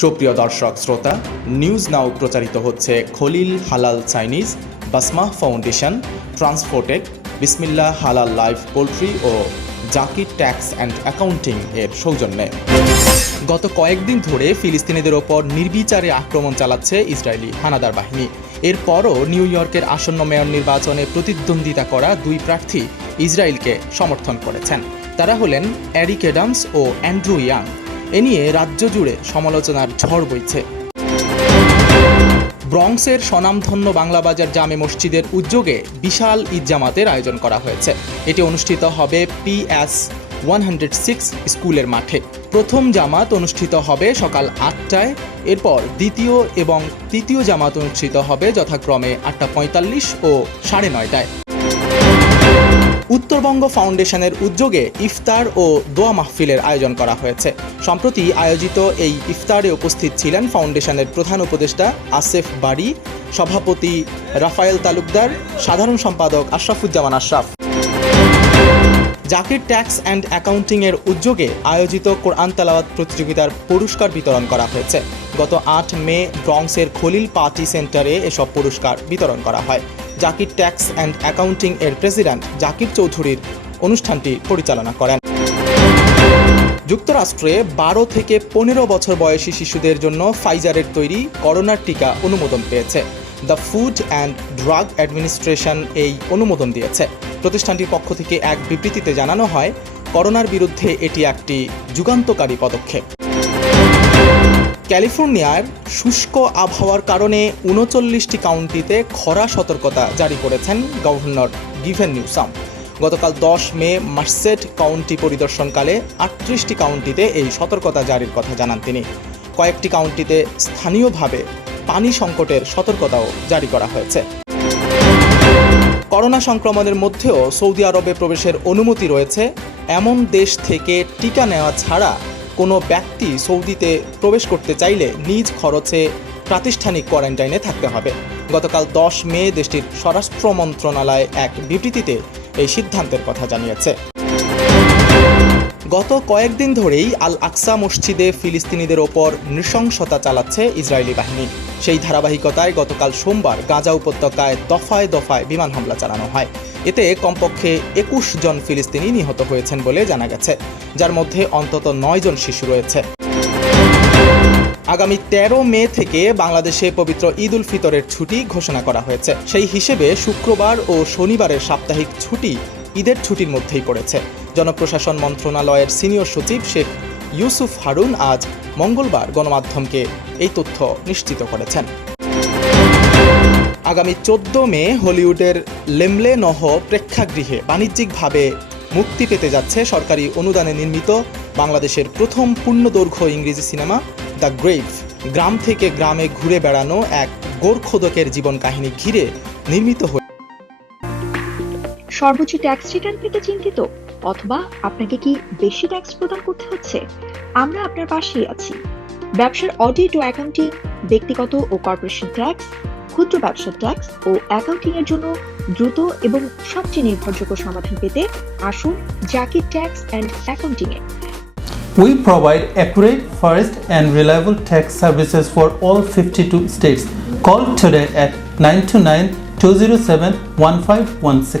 সুপ্রিয় দর্শক, শ্রোতা নিউজ নাও প্রচারিত হচ্ছে খলিল হালাল চাইনিজ বাসমা ফাউন্ডেশন ট্রান্সপোর্টেক বিসমিল্লা হালাল লাইফ পোলট্রি ও জাকির ট্যাক্স অ্যান্ড অ্যাকাউন্টিং এর সৌজন্যে। গত কয়েকদিন ধরে ফিলিস্তিনিদের ওপর নির্বিচারে আক্রমণ চালাচ্ছে ইসরায়েলি হানাদার বাহিনী। এরপরও নিউ ইয়র্কের আসন্ন মেয়র নির্বাচনে প্রতিদ্বন্দ্বিতা করা দুই প্রার্থী ইসরায়েলকে সমর্থন করেছেন। তারা হলেন অ্যারিক এডামস ও অ্যান্ড্রু ইয়াং। এ নিয়ে রাজ্য জুড়ে সমালোচনার ঝড় বইছে। ব্রংসের স্বনামধন্য বাংলা বাজার জামে মসজিদের উদ্যোগে বিশাল ঈদ জামাতের আয়োজন করা হয়েছে। এটি অনুষ্ঠিত হবে পিএস ওয়ান হান্ড্রেড সিক্স স্কুলের মাঠে। প্রথম জামাত অনুষ্ঠিত হবে সকাল আটটায়, এরপর দ্বিতীয় এবং তৃতীয় জামাত অনুষ্ঠিত হবে যথাক্রমে আটটা পঁয়তাল্লিশ ও সাড়ে নয়টায়। উত্তরবঙ্গ ফাউন্ডেশনের উদ্যোগে ইফতার ও দোয়া মাহফিলের আয়োজন করা হয়েছে। সম্প্রতি আয়োজিত এই ইফতারে উপস্থিত ছিলেন ফাউন্ডেশনের প্রধান উপদেষ্টা আসেফ বাড়ি সভাপতি রাফায়েল তালুকদার, সাধারণ সম্পাদক আশরাফুজ্জামান আশরাফ। জাকির ট্যাক্স অ্যান্ড অ্যাকাউন্টিংয়ের উদ্যোগে আয়োজিত কোরআন তালাওয়াত প্রতিযোগিতার পুরস্কার বিতরণ করা হয়েছে। গত আট মে ব্রংসের খলিল পার্টি সেন্টারে এসব পুরস্কার বিতরণ করা হয়। জাকির ট্যাক্স অ্যান্ড অ্যাকাউন্টিং এর প্রেসিডেন্ট জাকির চৌধুরীর অনুষ্ঠানটি পরিচালনা করেন। যুক্তরাষ্ট্রে বারো থেকে পনেরো বছর বয়সী শিশুদের জন্য ফাইজারের তৈরি করোনার টিকা অনুমোদন পেয়েছে। The food and drug administration এই অনুমোদন দিয়েছে। প্রতিষ্ঠানটির পক্ষ থেকে এক বিবৃতিতে জানানো হয়, করোনার বিরুদ্ধে এটি একটি যুগান্তকারী পদক্ষেপ। ক্যালিফোর্নিয়ার শুষ্ক আবহাওয়ার কারণে উনচল্লিশটি কাউন্টিতে খরা সতর্কতা জারি করেছেন গভর্নর গিভেন নিউসাম। গতকাল দশ মে মার্সেট কাউন্টি পরিদর্শনকালে আটত্রিশটি কাউন্টিতে এই সতর্কতা জারির কথা জানান তিনি। কয়েকটি কাউন্টিতে স্থানীয়ভাবে পানি সংকটের সতর্কতাও জারি করা হয়েছে। করোনা সংক্রমণের মধ্যেও সৌদি আরবে প্রবেশের অনুমতি রয়েছে। এমন দেশ থেকে টিকা নেওয়া ছাড়া কোনো ব্যক্তি সৌদিতে প্রবেশ করতে চাইলে নিজ খরচে প্রাতিষ্ঠানিক কোয়ারেন্টাইনে থাকতে হবে। গতকাল দশ মে দেশটির স্বরাষ্ট্র মন্ত্রণালয় এক বিবৃতিতে এই সিদ্ধান্তের কথা জানিয়েছে। গত কয়েকদিন ধরেই আল আকসা মসজিদে ফিলিস্তিনিদের ওপর নৃশংসতা চালাচ্ছে ইসরায়েলি বাহিনী। সেই ধারাবাহিকতায় গতকাল সোমবার গাজা উপত্যকায় দফায় দফায় বিমান হামলা চালানো হয়। এতে কমপক্ষে একুশ জন ফিলিস্তিনি নিহত হয়েছেন বলে জানা গেছে, যার মধ্যে অন্তত নয় জন শিশু রয়েছে। আগামী তেরো মে থেকে বাংলাদেশে পবিত্র ঈদ উল ফিতরের ছুটি ঘোষণা করা হয়েছে। সেই হিসেবে শুক্রবার ও শনিবারের সাপ্তাহিক ছুটি ঈদের ছুটির মধ্যেই পড়েছে। জনপ্রশাসন মন্ত্রণালয়ের সিনিয়র সচিব শেখ ইউসুফ হারুন আজ মঙ্গলবার গণমাধ্যমকে এই তথ্য নিশ্চিত করেছেন। আগামী চোদ্দ মে হলিউডের লেমলে নহ প্রেক্ষাগৃহে বাণিজ্যিকভাবে মুক্তি পেতে যাচ্ছে সরকারি অনুদানে নির্মিত বাংলাদেশের প্রথম পূর্ণদৈর্ঘ্য ইংরেজি সিনেমা দ্য গ্রেভ। গ্রাম থেকে গ্রামে ঘুরে বেড়ানো এক গোরখোদকের জীবন কাহিনী ঘিরে নির্মিত হয়ে সর্বোচ্চ ট্যাক্স রিটার্ন পেতে চিন্তিত? অথবা আপনাকে কি বেশি ট্যাক্স প্রদান করতে হচ্ছে আমরা আপনার পাশেই আছি ব্যবসার অডিট ও অ্যাকাউন্টিং ব্যক্তিগত ও কর্পোরেশন ট্যাক্স ক্ষুদ্র ব্যবসার ট্যাক্স ও অ্যাকাউন্টিং এর জন্য দ্রুত এবং সবচেয়ে নির্ভরযোগ্য সমাধান পেতে আসুন জাকির ট্যাক্স অ্যান্ড অ্যাকাউন্টিং এ We provide accurate, fast, and reliable tax services for all 52 states. Call today at 929 207 1516.